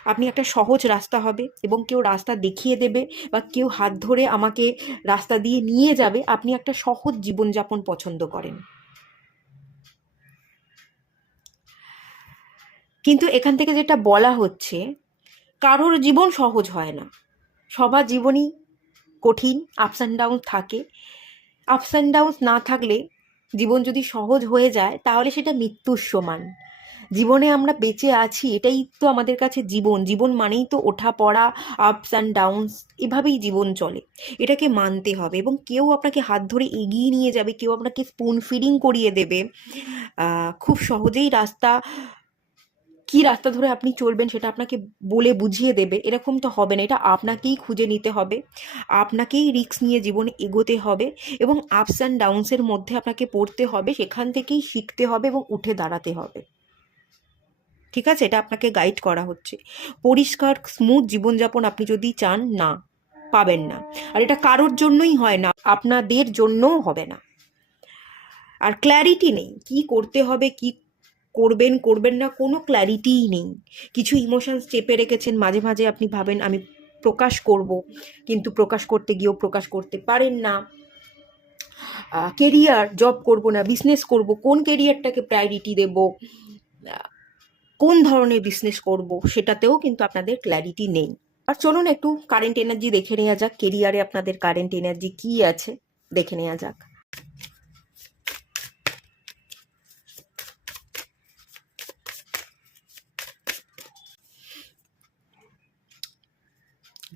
আপনি একটা সহজ রাস্তা হবে এবং কেউ রাস্তা দেখিয়ে দেবে বা কেউ হাত ধরে আমাকে রাস্তা দিয়ে নিয়ে যাবে, আপনি একটা সহজ জীবনযাপন পছন্দ করেন। কিন্তু এখান থেকে যেটা বলা হচ্ছে, কারোর জীবন সহজ হয় না, সবার জীবনই কঠিন, আপস অ্যান্ড ডাউন থাকে। আপস অ্যান্ড ডাউন না থাকলে, জীবন যদি সহজ হয়ে যায় তাহলে সেটা মৃত্যুর সমান। জীবনে আমরা বেঁচে আছি, এটাই তো আমাদের কাছে জীবন। জীবন মানেই তো ওঠা পড়া, আপস অ্যান্ড ডাউনস, এভাবেই জীবন চলে। এটাকে মানতে হবে এবং কেউ আপনাকে হাত ধরে এগিয়ে নিয়ে যাবে, কেউ আপনাকে স্পুন ফিডিং করিয়ে দেবে, খুব সহজেই কি রাস্তা ধরে আপনি চলবেন সেটা আপনাকে বলে বুঝিয়ে দেবে, এরকম তো হবে না। এটা আপনাকেই খুঁজে নিতে হবে, আপনাকেই রিস্ক নিয়ে জীবনে এগোতে হবে এবং আপস অ্যান্ড ডাউনসের মধ্যে আপনাকে পড়তে হবে, সেখান থেকেই শিখতে হবে এবং উঠে দাঁড়াতে হবে। ঠিক আছে, এটা আপনাকে গাইড করা হচ্ছে। পরিষ্কার স্মুথ জীবনযাপন আপনি যদি চান, না, পাবেন না। আর এটা কারোর জন্যই হয় না, আপনাদের জন্যও হবে না। আর ক্ল্যারিটি নেই, কি করতে হবে, কি করবেন করবেন না, কোনো ক্ল্যারিটিই নেই। কিছু ইমোশনস চেপে রেখেছেন, মাঝে মাঝে আপনি ভাবেন আমি প্রকাশ করব, কিন্তু প্রকাশ করতে গিয়েও প্রকাশ করতে পারেন না। কেরিয়ার, জব করব না বিজনেস করব, কোন কেরিয়ারটাকে প্রায়োরিটি দেব, কোন ধরনের বিজনেস করব, সেটাতেও কিন্তু আপনাদের ক্ল্যারিটি নেই। আর চলুন একটু কারেন্ট এনার্জি দেখে নেওয়া যাক। কেরিয়ারে আপনাদের কারেন্ট এনার্জি কি আছে দেখে নেওয়া যাক।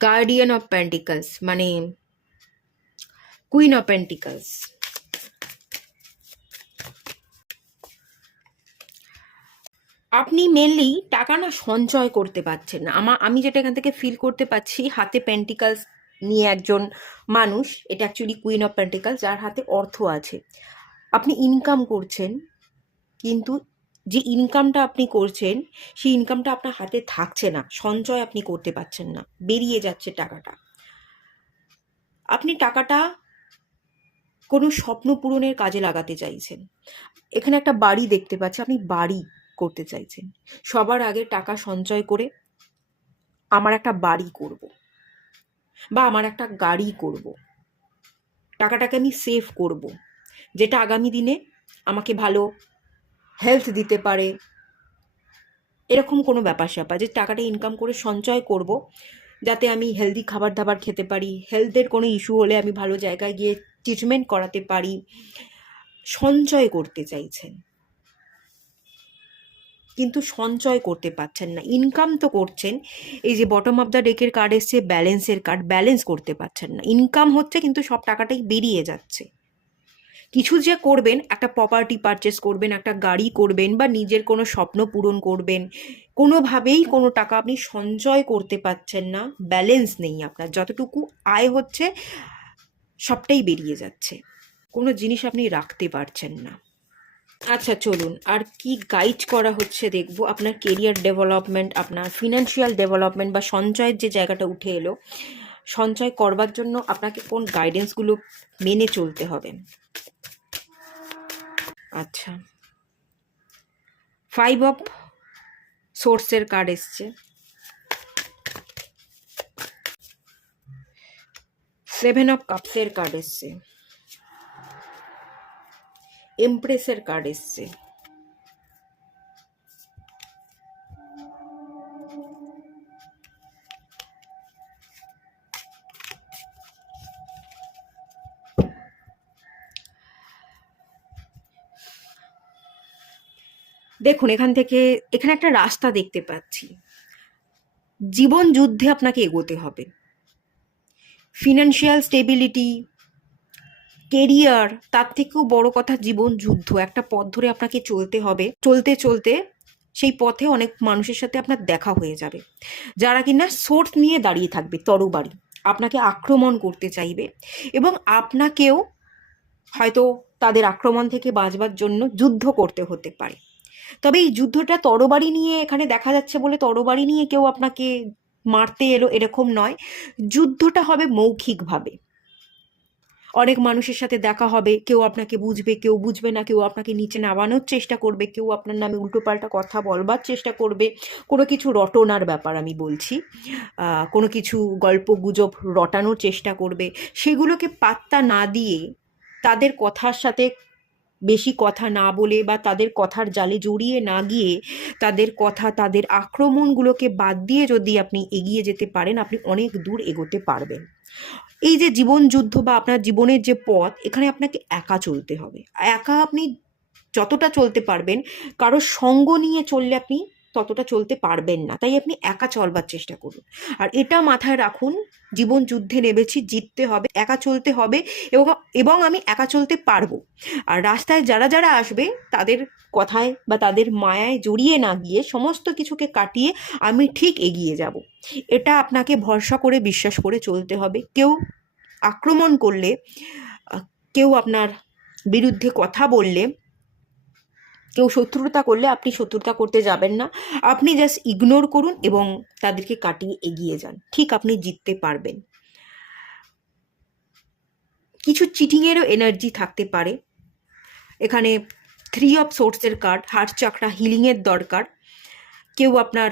গার্ডিয়ান অফ পেন্টিকলস মানে কুইন অফ পেন্টিকলস। আপনি মেনলি টাকা না সঞ্চয় করতে পারছেন না। আমি যেটা এখান থেকে ফিল করতে পারছি, হাতে পেন্টিকলস নিয়ে একজন মানুষ, এটা অ্যাকচুয়ালি কুইন অফ পেন্টিকলস, যার হাতে অর্থ আছে। আপনি ইনকাম করছেন, কিন্তু যে ইনকামটা আপনি করছেন সেই ইনকামটা আপনার হাতে থাকছে না, সঞ্চয় আপনি করতে পারছেন না, বেরিয়ে যাচ্ছে টাকাটা। আপনি টাকাটা কোনো স্বপ্ন পূরণের কাজে লাগাতে চাইছেন। এখানে একটা বাড়ি দেখতে পাচ্ছি, আপনি বাড়ি করতে চাইছেন। সবার আগে টাকা সঞ্চয় করে আমার একটা বাড়ি করব, বা আমার একটা গাড়ি করব, টাকাটাকে আমি সেভ করব, যেটা আগামী দিনে আমাকে ভালো হেলথ দিতে পারে, এরকম কোনো ব্যাপার স্যাপার, যে টাকাটা ইনকাম করে সঞ্চয় করব যাতে আমি হেলদি খাবার দাবার খেতে পারি, হেলথের কোনো ইস্যু হলে আমি ভালো জায়গায় গিয়ে ট্রিটমেন্ট করাতে পারি। সঞ্চয় করতে চাইছেন, কিন্তু সঞ্চয় করতে পারছেন না। ইনকাম তো করছেন, এই যে বটম অফ দ্য ডেকের কার্ড এসছে ব্যালেন্সের কার্ড, ব্যালেন্স করতে পারছেন না। ইনকাম হচ্ছে কিন্তু সব টাকাটাই বেরিয়ে যাচ্ছে। কিছু যে করবেন, একটা প্রপার্টি পারচেস করবেন, একটা গাড়ি করবেন, বা নিজের কোনো স্বপ্ন পূরণ করবেন, কোনোভাবেই কোনো টাকা আপনি সঞ্চয় করতে পারছেন না, ব্যালেন্স নেই আপনার। যতটুকু আয় হচ্ছে সবটাই বেরিয়ে যাচ্ছে, কোনো জিনিস আপনি রাখতে পারছেন না। আচ্ছা চলুন আর কি গাইড করা হচ্ছে দেখব। আপনার কেরিয়ার ডেভেলপমেন্ট, আপনার ফিনান্সিয়াল ডেভেলপমেন্ট বা সঞ্চয়ের যে জায়গাটা উঠে এলো, সঞ্চয় করবার জন্য আপনাকে কোন গাইডেন্সগুলো মেনে চলতে হবে। আচ্ছা, 5 অফ সোর্সের কার্ড এসছে, 7 অফ কাপসের কার্ড এসছে, এমপ্রেসের কার্ড এসছে, দেখুন এখানে একটা রাস্তা দেখতে পাচ্ছি। জীবন যুদ্ধে আপনাকে এগোতে হবে। ফিনান্সিয়াল স্টেবিলিটি, কেরিয়ার, তার থেকেও বড় কথা জীবন যুদ্ধ। একটা পথ ধরে আপনাকে চলতে হবে, চলতে চলতে সেই পথে অনেক মানুষের সাথে আপনার দেখা হয়ে যাবে, যারা কিনা সোর্স নিয়ে দাঁড়িয়ে থাকবে, তরবারি, আপনাকে আক্রমণ করতে চাইবে, এবং আপনাকেও হয়তো তাদের আক্রমণ থেকে বাঁচবার জন্য যুদ্ধ করতে হতে পারে। তবে এই যুদ্ধটা তরবারি নিয়ে এখানে দেখা যাচ্ছে বলে তরবারি নিয়ে কেউ আপনাকে মারতে এলো এরকম নয়। যুদ্ধটা হবে মৌখিকভাবে। অনেক মানুষের সাথে দেখা হবে, কেউ আপনাকে বুঝবে, কেউ বুঝবে না, কেউ আপনাকে নিচে নামানোর চেষ্টা করবে, কেউ আপনার নামে উল্টোপাল্টা কথা বলবার চেষ্টা করবে। কোনো কিছু রটনার ব্যাপার আমি বলছি, কোনো কিছু গল্প গুজব রটানোর চেষ্টা করবে। সেগুলোকে পাত্তা না দিয়ে, তাদের কথার সাথে বেশি কথা না বলে বা তাদের কথার জালে জড়িয়ে না গিয়ে, তাদের কথা, তাদের আক্রমণগুলোকে বাদ দিয়ে যদি আপনি এগিয়ে যেতে পারেন, আপনি অনেক দূর এগোতে পারবেন। এই যে জীবন যুদ্ধ বা আপনার জীবনের যে পথ, এখানে আপনাকে একা চলতে হবে। একা আপনি যতটা চলতে পারবেন, কারো সঙ্গ নিয়ে চললে আপনি ততটা চলতে পারবেন না। তাই আপনি একা চলবার চেষ্টা করুন। আর এটা মাথায় রাখুন, জীবন যুদ্ধে নেমেছি, জিততে হবে, একা চলতে হবে, এবং এবং আমি একা চলতে পারবো। আর রাস্তায় যারা যারা আসবে, তাদের কথায় বা তাদের মায়ায় জড়িয়ে না গিয়ে সমস্ত কিছুকে কাটিয়ে আমি ঠিক এগিয়ে যাব। এটা আপনাকে ভরসা করে, বিশ্বাস করে চলতে হবে। কেউ আক্রমণ করলে, কেউ আপনার বিরুদ্ধে কথা বললে, কেউ শত্রুতা করলে, আপনি শত্রুতা করতে যাবেন না। আপনি জাস্ট ইগনোর করুন এবং তাদেরকে কাটিয়ে এগিয়ে যান, ঠিক আপনি জিততে পারবেন। কিছু চিটিংয়েরও এনার্জি থাকতে পারে। এখানে 3 অফ সোর্সের কার্ড, হার্ট চাকরা হিলিংয়ের দরকার। কেউ আপনার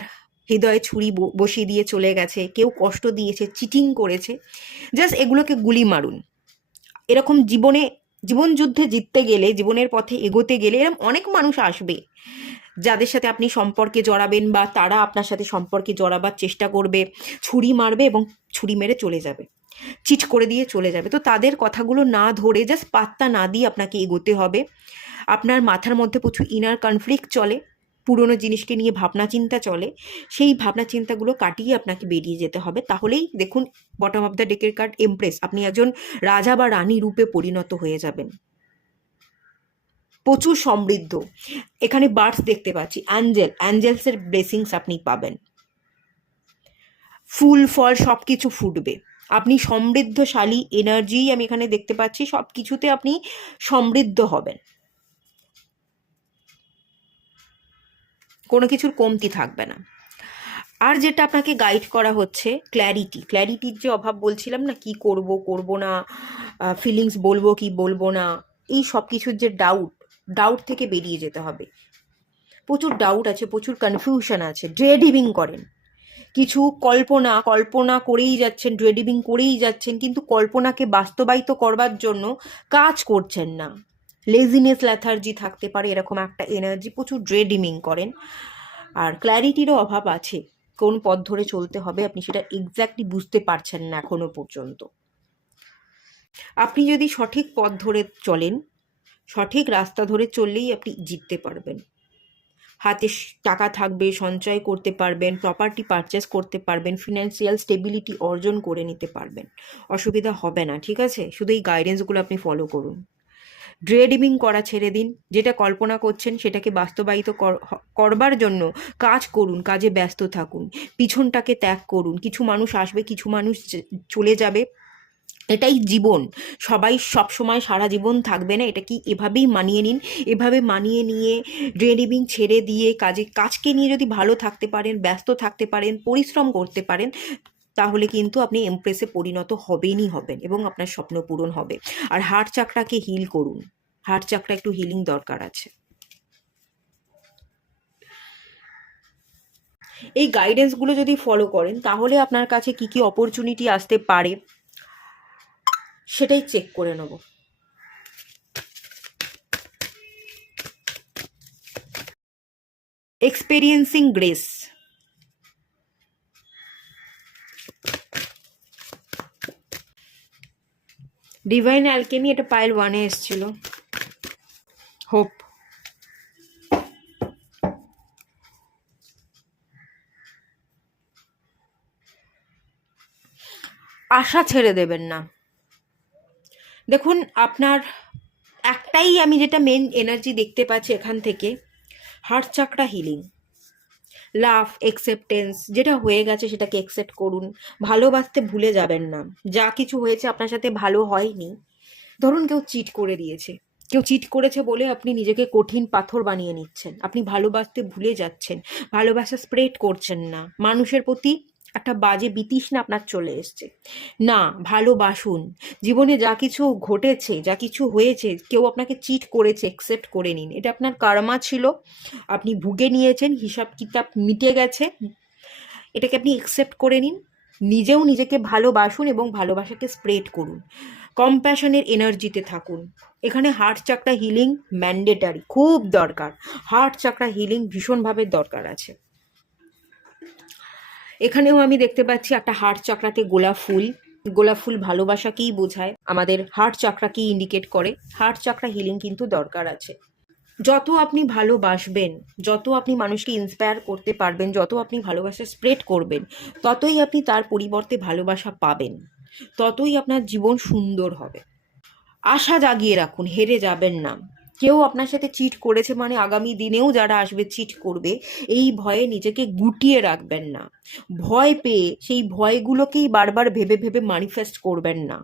হৃদয়ে ছুরি বসিয়ে দিয়ে চলে গেছে, কেউ কষ্ট দিয়েছে, চিটিং করেছে, জাস্ট এগুলোকে গুলি মারুন। এরকম জীবন যুদ্ধে জিততে গেলে, জীবনের পথে এগোতে গেলে এরকম অনেক মানুষ আসবে, যাদের সাথে আপনি সম্পর্কে জড়াবেন বা তারা আপনার সাথে সম্পর্কে জড়াবার চেষ্টা করবে, ছুরি মারবে এবং ছুরি মেরে চলে যাবে, চিট করে দিয়ে চলে যাবে। তো তাদের কথাগুলো না ধরে, জাস্ট পাত্তা না দিয়ে আপনাকে এগোতে হবে। আপনার মাথার মধ্যে প্রচুর ইনার কনফ্লিক্ট চলে, পুরনো জিনিসকে নিয়ে ভাবনা চিন্তা চলে, সেই ভাবনা চিন্তাগুলো কাটিয়ে আপনাকে বেরিয়ে যেতে হবে। তাহলেই দেখুন বটম অফ দ্য ডেকের কার্ড এমপ্রেস, আপনি একজন রাজা বা রানী রূপে পরিণত হয়ে যাবেন। প্রচুর সমৃদ্ধ। এখানে বার্ডস দেখতে পাচ্ছি, অ্যাঞ্জেলসের ব্লেসিংস আপনি পাবেন। ফুল ফল সব কিছু ফুটবে। আপনি সমৃদ্ধশালী এনার্জি আমি এখানে দেখতে পাচ্ছি, সব কিছুতে আপনি সমৃদ্ধ হবেন, কোনো কিছুর কমতি থাকবে না। আর যেটা আপনাকে গাইড করা হচ্ছে, ক্ল্যারিটির যে অভাব বলছিলাম না, কি করব না, ফিলিংস বলবো কি বলবো না, এই সব কিছুর যে ডাউট থেকে বেরিয়ে যেতে হবে। প্রচুর ডাউট আছে, প্রচুর কনফিউশন আছে, ড্রেডিভিং করেন, কিছু কল্পনা করেই যাচ্ছেন, ড্রেডিভিং করেই যাচ্ছেন, কিন্তু কল্পনাকে বাস্তবায়িত করবার জন্য কাজ করছেন না। লেজিনেস ল্যাথার্জি থাকতে পারে, এরকম একটা এনার্জি। প্রচুর ড্রেডিমিং করেন, আর ক্ল্যারিটিরও অভাব আছে। কোন পথ ধরে চলতে হবে আপনি সেটা এক্স্যাক্টলি বুঝতে পারছেন না এখনো পর্যন্ত। আপনি যদি সঠিক পথ ধরে চলেন, সঠিক রাস্তা ধরে চললেই আপনি জিততে পারবেন। হাতে টাকা থাকবে, সঞ্চয় করতে পারবেন, প্রপার্টি পারচেস করতে পারবেন, ফিনান্সিয়াল স্টেবিলিটি অর্জন করে নিতে পারবেন, অসুবিধা হবে না। ঠিক আছে, শুধু এই গাইডেন্সগুলো আপনি ফলো করুন। ড্রেডিমিং করা ছেড়ে দিন, যেটা কল্পনা করছেন সেটাকে বাস্তবায়িত করবার জন্য কাজ করুন, কাজে ব্যস্ত থাকুন, পিছনটাকে ত্যাগ করুন। কিছু মানুষ আসবে, কিছু মানুষ চলে যাবে, এটাই জীবন। সবাই সব সময় সারা জীবন থাকবে না, এটা কি এভাবেই মানিয়ে নিন। এভাবে মানিয়ে নিয়ে ড্রেডিমিং ছেড়ে দিয়ে কাজকে নিয়ে যদি ভালো থাকতে পারেন, ব্যস্ত থাকতে পারেন, পরিশ্রম করতে পারেন, তাহলে কিন্তু আপনি এমপ্রেসে পরিণত হবেনই হবেন এবং আপনার স্বপ্ন পূরণ হবে। আর হার্ট চাকরাকে হিল করুন, হার্ট চাকরা একটু হিলিং দরকার আছে। এই গাইডেন্সগুলো যদি ফলো করেন তাহলে আপনার কাছে কি কি অপরচুনিটি আসতে পারে সেটাই চেক করে নেব। এক্সপেরিয়েন্সিং গ্রেস, ডিভাইন অ্যালকেমি, এটা পাইল 1-এ এসেছিল। হোপ, আশা ছেড়ে দেবেন না। দেখুন, আপনার একটাই, আমি যেটা মেন এনার্জি দেখতে পাচ্ছি এখান থেকে, হার্ট চাকরা হিলিং, লাভ, অ্যাকসেপ্টেন্স। যেটা হয়ে গেছে সেটাকে অ্যাকসেপ্ট করুন, ভালোবাসতে ভুলে যাবেন না। যা কিছু হয়েছে আপনার সাথে ভালো হয়নি, ধরুন কেউ চিট করে দিয়েছে, কেউ চিট করেছে বলে আপনি নিজেকে কঠিন পাথর বানিয়ে নিচ্ছেন, আপনি ভালোবাসতে ভুলে যাচ্ছেন, ভালোবাসা স্প্রেড করছেন না, মানুষের প্রতি একটা বাজে বিতৃষ্ণা আপনার চলে এসছে। না, ভালোবাসুন। জীবনে যা কিছু ঘটেছে, যা কিছু হয়েছে, কেউ আপনাকে চিট করেছে, অ্যাকসেপ্ট করে নিন। এটা আপনার কার্মা ছিল, আপনি ভুগে নিয়েছেন, হিসাব কিতাব মিটে গেছে, এটাকে আপনি অ্যাকসেপ্ট করে নিন। নিজেও নিজেকে ভালোবাসুন এবং ভালোবাসাকে স্প্রেড করুন, কম্প্যাশনের এনার্জিতে থাকুন। এখানে হার্ট চাকরা হিলিং ম্যান্ডেটারি, খুব দরকার। হার্ট চাকরা হিলিং ভীষণভাবে দরকার আছে। এখানেও আমি দেখতে পাচ্ছি একটা হার্ট চাকরাতে গোলাপ ফুল। গোলাপ ফুল ভালোবাসাকেই বোঝায়, আমাদের হার্ট চাকরাকেই ইন্ডিকেট করে। হার্ট চাকরা হিলিং কিন্তু দরকার আছে। যত আপনি ভালোবাসবেন, যত আপনি মানুষকে ইন্সপায়ার করতে পারবেন, যত আপনি ভালোবাসা স্প্রেড করবেন, ততই আপনি তার পরিবর্তে ভালোবাসা পাবেন, ততই আপনার জীবন সুন্দর হবে। আশা জাগিয়ে রাখুন, হেরে যাবেন না। কেউ আপনার সাথে চিট করেছে মানে আগামী দিনেও যারা আসবে চিট করবে, এই ভয়ে নিজেকে গুটিয়ে রাখবেন না। ভয় পেয়ে সেই ভয়গুলোকেই বারবার ভেবে ভেবে ম্যানিফেস্ট করবেন না।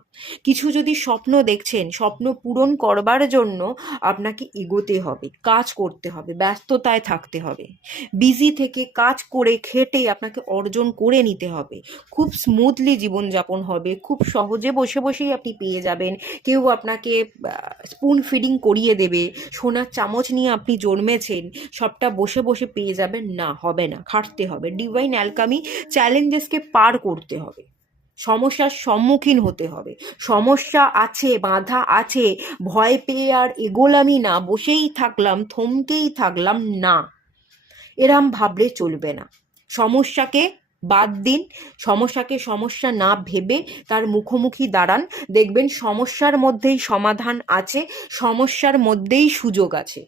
কিছু যদি স্বপ্ন দেখছেন, স্বপ্ন পূরণ করবার জন্য আপনাকে এগোতে হবে, কাজ করতে হবে, ব্যস্ততায় থাকতে হবে, বিজি থেকে কাজ করে খেটে আপনাকে অর্জন করে নিতে হবে। খুব স্মুথলি জীবনযাপন হবে, খুব সহজে বসে বসেই আপনি পেয়ে যাবেন। কেউ আপনাকে স্পুন ফিডিং করিয়ে দেবে, সোনার চামচ নিয়ে আপনি জন্মেছেন, সবটা বসে বসে পেয়ে যাবেন না, হবে না, খাটতে হবে। ডিভাইন অ্যালকামি, চ্যালেঞ্জেসকে পার করতে হবে, সমস্যার সম্মুখীন হতে হবে। সমস্যা আছে, বাধা আছে, ভয় পেয়ে আর এগোলামই না, বসেই থাকলাম, থমকেই থাকলাম না, এরম ভাবলে চলবে না। সমস্যাকে বাদ দিন, সমস্যাকে সমস্যা না ভেবে তার মুখোমুখি দাঁড়ান, দেখবেন সমস্যার মধ্যেই সমাধান আছে, সমস্যার মধ্যেই সুযোগ আছে।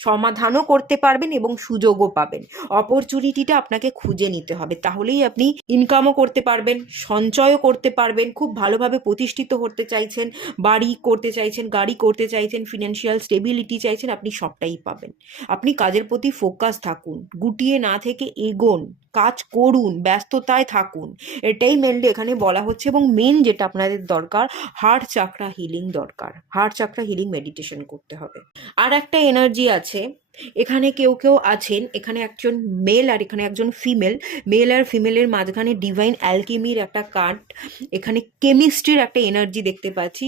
সমাধানও করতে পারবেন এবং সুযোগও পাবেন। অপরচুনিটিটা আপনাকে খুঁজে নিতে হবে, তাহলেই আপনি ইনকামও করতে পারবেন, সঞ্চয়ও করতে পারবেন। খুব ভালোভাবে প্রতিষ্ঠিত হতে চাইছেন, বাড়ি করতে চাইছেন, গাড়ি করতে চাইছেন, ফিনান্সিয়াল স্টেবিলিটি চাইছেন, আপনি সবটাই পাবেন। আপনি কাজের প্রতি ফোকাস থাকুন, গুটিয়ে না থেকে এগোন, কাজ করুন, ব্যস্ততায় থাকুন, এটাই মেনলি এখানে বলা হচ্ছে। এবং মেন যেটা আপনাদের দরকার, হার্ট চাকরা হিলিং দরকার, হার্ট চাকরা হিলিং মেডিটেশন করতে হবে। আর একটা এনার্জি আছে এখানে, কেউ কেউ আছেন, এখানে একজন মেল আর এখানে একজন ফিমেল। মেল আর ফিমেলের মাঝখানে ডিভাইন অ্যালকেমির একটা কার্ড, এখানে কেমিস্ট্রির একটা এনার্জি দেখতে পাচ্ছি।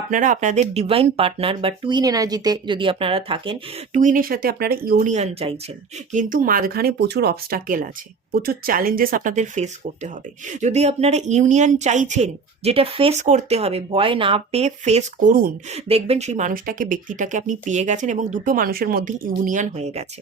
আপনারা আপনাদের ডিভাইন পার্টনার বা টুইন এনার্জিতে যদি আপনারা থাকেন, টুইনের সাথে আপনারা ইউনিয়ন চাইছেন, কিন্তু মাঝখানে প্রচুর অবস্টাকেল আছে, প্রচুর চ্যালেঞ্জেস আপনাদের ফেস করতে হবে। যদি আপনারা ইউনিয়ন চাইছেন, যেটা ফেস করতে হবে, ভয় না পেয়ে ফেস করুন, দেখবেন সেই মানুষটাকে, ব্যক্তিটাকে আপনি পেয়ে গেছেন এবং দুটো মানুষের মধ্যে ইউনিয়ন হয়ে গেছে।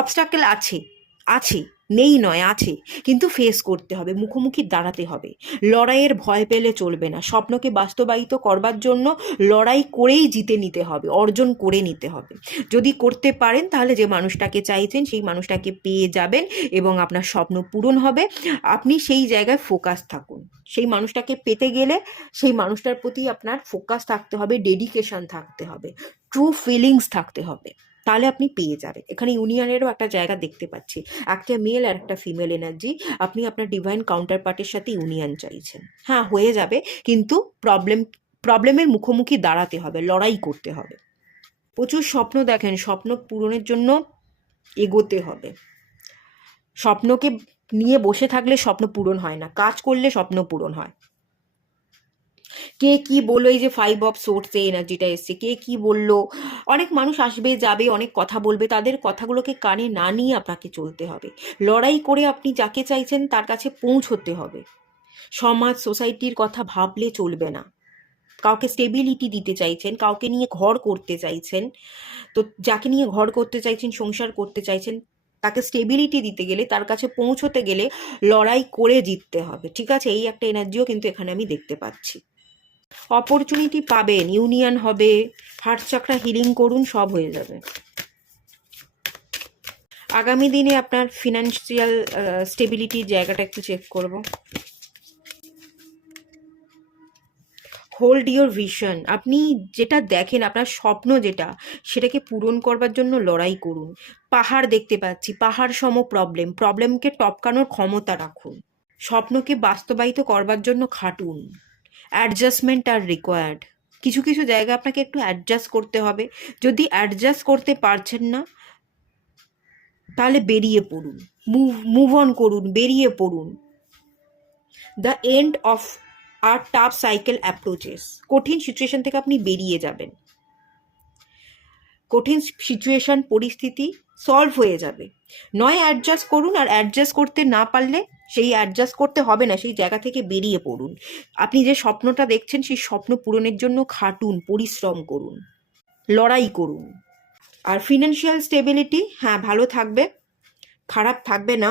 অবস্টাকেল আছে, আছে, নেই নয়, আছে, কিন্তু ফেস করতে হবে, মুখোমুখি দাঁড়াতে হবে। লড়াইয়ের ভয় পেলে চলবে না। স্বপ্নকে বাস্তবায়িত করবার জন্য লড়াই করেই জিতে নিতে হবে, অর্জন করে নিতে হবে। যদি করতে পারেন তাহলে যে মানুষটাকে চাইছেন সেই মানুষটাকে পেয়ে যাবেন এবং আপনার স্বপ্ন পূরণ হবে। আপনি সেই জায়গায় ফোকাস থাকুন। সেই মানুষটাকে পেতে গেলে সেই মানুষটার প্রতি আপনার ফোকাস থাকতে হবে, ডেডিকেশন থাকতে হবে, ট্রু ফিলিংস থাকতে হবে, তাহলে আপনি পেয়ে যাবেন। এখানে ইউনিয়নেরও একটা জায়গা দেখতে পাচ্ছি, একটা মেল আর একটা ফিমেল এনার্জি। আপনি আপনার ডিভাইন কাউন্টার পার্টের সাথে ইউনিয়ন চাইছেন। হ্যাঁ, হয়ে যাবে, কিন্তু প্রবলেমের মুখোমুখি দাঁড়াতে হবে, লড়াই করতে হবে। প্রচুর স্বপ্ন দেখেন, স্বপ্ন পূরণের জন্য এগোতে হবে। স্বপ্নকে নিয়ে বসে থাকলে স্বপ্ন পূরণ হয় না, কাজ করলে স্বপ্ন পূরণ হয়। কে কি বললো, এই যে 5 অফ সোর্স এই এনার্জিটা এসছে, কে কি বললো, অনেক মানুষ আসবে যাবে, অনেক কথা বলবে, তাদের কথাগুলোকে কানে না নিয়ে আপনাকে চলতে হবে। লড়াই করে আপনি যাকে চাইছেন তার কাছে পৌঁছতে হবে। সমাজ সোসাইটির কথা ভাবলে চলবে না। কাউকে স্টেবিলিটি দিতে চাইছেন, কাউকে নিয়ে ঘর করতে চাইছেন, তো যাকে নিয়ে ঘর করতে চাইছেন, সংসার করতে চাইছেন, তাকে স্টেবিলিটি দিতে গেলে, তার কাছে পৌঁছতে গেলে লড়াই করে জিততে হবে। ঠিক আছে, এই একটা এনার্জিও কিন্তু এখানে আমি দেখতে পাচ্ছি। অপরচুনিটি পাবেন, ইউনিয়ন হবে, হার্ট চাকরা হিলিং করুন, সব হয়ে যাবে। আগামী দিনে আপনার ফিনান্সিয়াল স্টেবিলিটির জায়গাটা একটু চেক করব। Hold your vision. আপনি যেটা দেখেন, আপনার স্বপ্ন যেটা, সেটাকে পূরণ করবার জন্য লড়াই করুন। পাহাড় দেখতে পাচ্ছি, পাহাড় সম প্রবলেমকে টপকানোর ক্ষমতা রাখুন। স্বপ্নকে বাস্তবায়িত করবার জন্য খাটুন। অ্যাডজাস্টমেন্ট আর রিকোয়ার্ড। কিছু কিছু জায়গা আপনাকে একটু অ্যাডজাস্ট করতে হবে। যদি অ্যাডজাস্ট করতে পারছেন না, তাহলে বেরিয়ে পড়ুন, মুভ অন করুন, বেরিয়ে পড়ুন। The end of our tough cycle approaches. কঠিন সিচুয়েশন থেকে আপনি বেরিয়ে যাবেন, কঠিন সিচুয়েশন, পরিস্থিতি সলভ হয়ে যাবে। নয় অ্যাডজাস্ট করুন, আর অ্যাডজাস্ট করতে না পারলে সেই অ্যাডজাস্ট করতে হবে না, সেই জায়গা থেকে বেরিয়ে পড়ুন। আপনি যে স্বপ্নটা দেখছেন সেই স্বপ্ন পূরণের জন্য খাটুন, পরিশ্রম করুন, লড়াই করুন। আর ফিনান্সিয়াল স্টেবিলিটি, হ্যাঁ, ভালো থাকবে, খারাপ থাকবে না।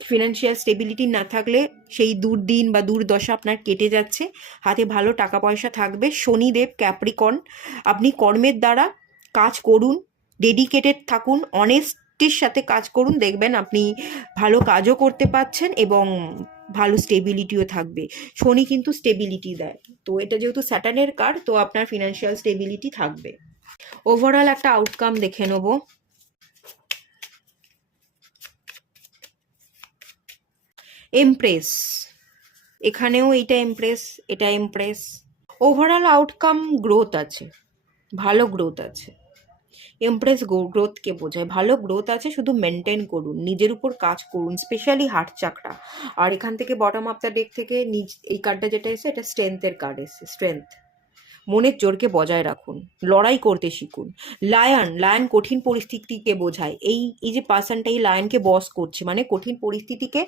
ফিনান্সিয়াল স্টেবিলিটি না থাকলে সেই দুর্দিন বা দুর্দশা আপনার কেটে যাচ্ছে, হাতে ভালো টাকা পয়সা থাকবে। শনিদেব ক্যাপ্রিকন, আপনি কর্মের দ্বারা কাজ করুন, ডেডিকেটেড থাকুন, অনেস্টির সাথে কাজ করুন, দেখবেন আপনি ভালো কাজও করতে পারছেন এবং ভালো স্টেবিলিটিও থাকবে। শনি কিন্তু স্টেবিলিটি দেয়, তো এটা যেহেতু স্যাটার্নের কার্ড, তো আপনার ফিনান্সিয়াল স্টেবিলিটি থাকবে। ওভারঅল একটা আউটকাম দেখে নেব। এমপ্রেস, এখানেও এইটা এমপ্রেস, এটা এমপ্রেস। ওভারঅল আউটকাম গ্রোথ আছে, ভালো গ্রোথ আছে। এমপ্রেস গ্রোথকে বোঝায়, ভালো গ্রোথ আছে, শুধু মেনটেন করুন, নিজের উপর কাজ করুন, স্পেশালি হার্ট চাকরা। আর এখান থেকে বটম অফ দ্য ডেক থেকে এই কার্ডটা যেটা এসে, এটা স্ট্রেংথের কার্ড এসে। স্ট্রেংথ, মনের জোরকে বজায় রাখুন, লড়াই করতে শিখুন। লায়ন কঠিন পরিস্থিতিকে বোঝায়। এই যে পার্সনটা এই লায়নকে বশ করছে, মানে কঠিন পরিস্থিতিকে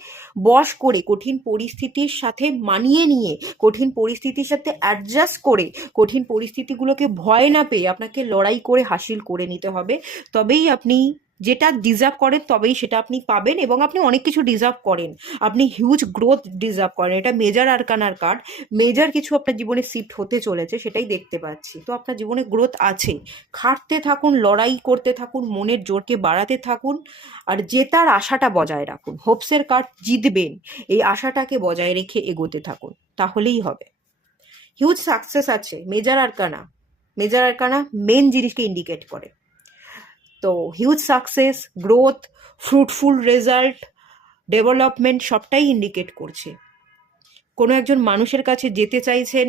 বশ করে, কঠিন পরিস্থিতির সাথে মানিয়ে নিয়ে, কঠিন পরিস্থিতির সাথে অ্যাডজাস্ট করে, কঠিন পরিস্থিতিগুলোকে ভয় না পেয়ে আপনাকে লড়াই করে হাসিল করে নিতে হবে। তবেই আপনি যেটা ডিজার্ভ করেন, তবেই সেটা আপনি পাবেন, এবং আপনি অনেক কিছু ডিজার্ভ করেন। আপনি হিউজ গ্রোথ ডিজার্ভ করেন। এটা মেজর আরকানার কার্ড, মেজর কিছু আপনার জীবনে শিফট হতে চলেছে, সেটাই দেখতে পাচ্ছি। তো আপনার জীবনে গ্রোথ আছে, খাটতে থাকুন, লড়াই করতে থাকুন, মনের জোরকে বাড়াতে থাকুন, আর জেতার আশাটা বজায় রাখুন। হোপসের কার্ড, জিতবেন, এই আশাটাকে বজায় রেখে এগোতে থাকুন, তাহলেই হবে। হিউজ সাকসেস আছে। মেজর আরকানা মেন জিনিসকে ইন্ডিকেট করে। তো huge success, growth, fruitful result, development সবটাই ইন্ডিকেট করছে। কোনো একজন মানুষের কাছে যেতে চাইছেন,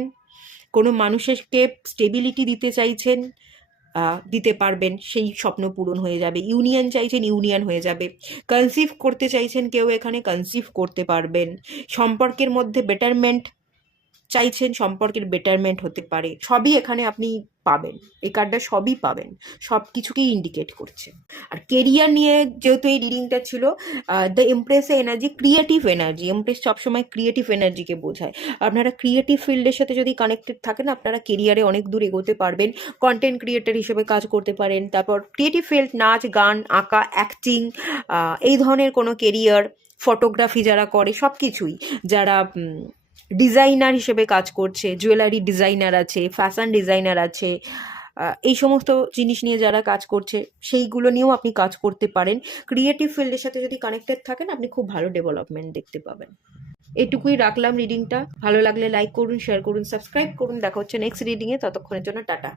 কোনো মানুষকে স্টেবিলিটি দিতে চাইছেন, দিতে পারবেন, সেই স্বপ্ন পূরণ হয়ে যাবে। ইউনিয়ন চাইছেন, ইউনিয়ন হয়ে যাবে। কনসিভ করতে চাইছেন কেউ, এখানে কনসিভ করতে পারবেন। সম্পর্কের মধ্যে বেটারমেন্ট চাইছেন সম্পর্কের বেটারমেন্ট হতে পারে, সবই এখানে আপনি পাবেন। এই কার্ডটা সবই পাবেন, সব কিছুকেই ইন্ডিকেট করছে। আর কেরিয়ার নিয়ে যেহেতু এই রিডিংটা ছিল, দ্য এমপ্রেসে এনার্জি ক্রিয়েটিভ এনার্জি, এমপ্রেস সবসময় ক্রিয়েটিভ এনার্জিকে বোঝায়। আপনারা ক্রিয়েটিভ ফিল্ডের সাথে যদি কানেক্টেড থাকেন, আপনারা কেরিয়ারে অনেক দূর এগোতে পারবেন। কন্টেন্ট ক্রিয়েটর হিসেবে কাজ করতে পারেন, তারপর ক্রিয়েটিভ ফিল্ড, নাচ, গান, আঁকা, অ্যাক্টিং, এই ধরনের কোনো কেরিয়ার, ফটোগ্রাফি যারা করে, সব কিছুই, যারা ডিজাইনার হিসেবে কাজ করছে, জুয়েলারি ডিজাইনার আছে, ফ্যাশন ডিজাইনার আছে, এই সমস্ত জিনিস নিয়ে যারা কাজ করছে সেইগুলো নিয়েও আপনি কাজ করতে পারেন। ক্রিয়েটিভ ফিল্ডের সাথে যদি কানেক্টেড থাকেন, আপনি খুব ভালো ডেভেলপমেন্ট দেখতে পাবেন। এটুকুই রাখলাম রিডিংটা। ভালো লাগলে লাইক করুন, শেয়ার করুন, সাবস্ক্রাইব করুন। দেখা হচ্ছে নেক্সট রিডিংয়ে, ততক্ষণের জন্য টাটা।